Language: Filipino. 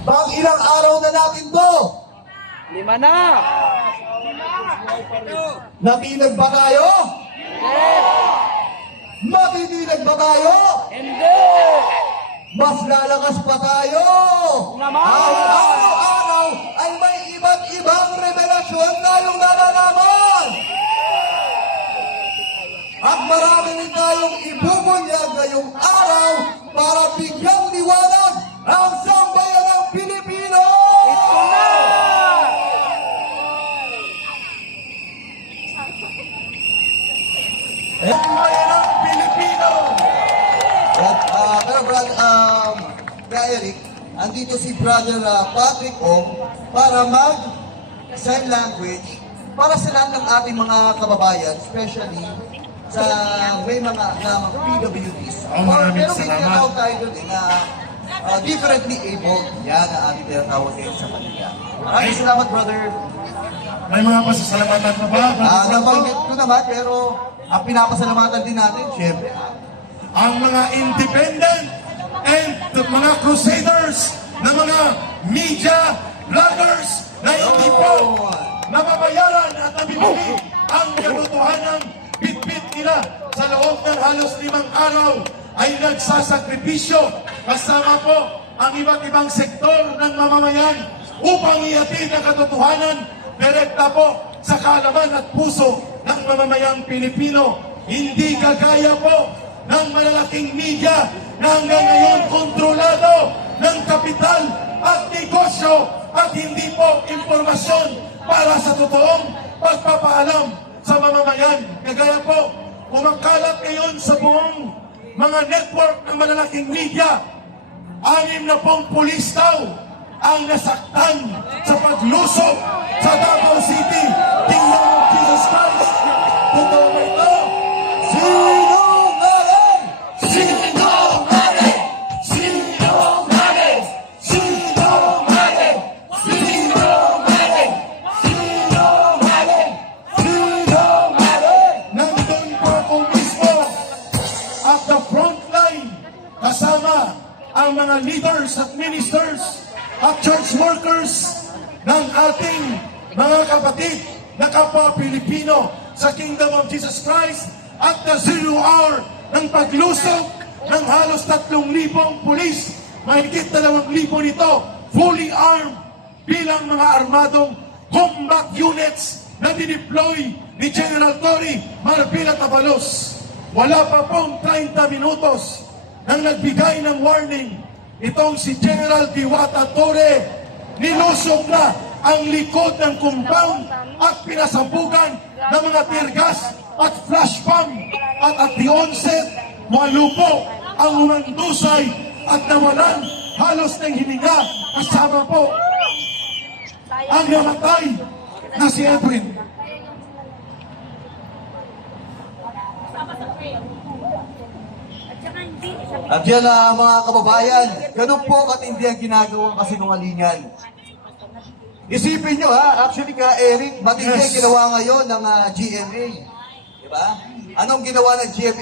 Pang ilang araw na natin to? 5 na! Nakinig ba tayo? Yes! Makikinig ba tayo? Hindi! Mas lalakas pa tayo! Naman! Araw-araw ay may iba't ibang revelasyon tayong nalalaman! At marami rin tayong ibubunyag ngayong araw para bigyang liwanag ang sambayan ng Pilipino! Ito na! Sambayan ng Pilipino! At, pero Brad, Eric, andito si Brother Patrick Ong para mag-sign language para sa lahat ng ating mga kababayan, especially sa may mga PWDs. Maraming Pero may salamat. tinatawag tayo doon na differently abled. Yan ang ating tinatawag ngayon sa kanila. Maraming salamat, brother. May mga pasasalamatan pa ba? Nabanggit ko naman, pero ang pinapasalamatan din natin, syempre, Ang mga independent and mga crusaders na mga media vloggers na hindi po nababayaran at nabibili ang katotohanang bitbit nila sa loob ng halos 5 araw ay nagsasakripisyo kasama po ang iba't ibang sektor ng mamamayan upang ihatid ang katotohanan direkta po sa kaalaman at puso ng mamamayang Pilipino. Hindi kagaya po ng malalaking media na hanggang ngayon kontrolado ng kapital at negosyo at hindi po impormasyon para sa totoong pagpapaalam sa mamamayan. Kagaya po, kumakalat ngayon sa buong mga network ng malalaking media, 6 na pong pulis daw ang nasaktan sa paglusok sa Davao City. Tingnan mo, Jesus Christ! Totoo ba ito? sinungaling! Sinungaling! Sinungaling! Sinungaling! Sinungaling! Sinungaling! Sinungaling! Nandun po ako mismo at the front line kasama ang mga leaders at ministers at church workers ng ating mga kapatid na kapwa Pilipino sa Kingdom of Jesus Christ at the 0 hour ng paglusok ng halos 3,000 pulis, mahigit 2,000 nito, fully armed bilang mga armadong combat units na dineploy ni General Tory Marpila Tabalos. Wala pa pong 30 minutos nang nagbigay ng warning itong si General Diwata Torre, nilusog na ang likod ng compound at pinasambugan ng mga tear gas at flash bomb at at the onset, malupo ang umandusay at nawalan halos ng hininga kasama po ang namatay na si Edwin. At yan mga kababayan, ganun po katindi ang ginagawang kasinungalingan. Isipin nyo actually ka Eric, matindi ang Yes. ginawa ngayon ng GMA. Diba? Anong ginawa ng GMA?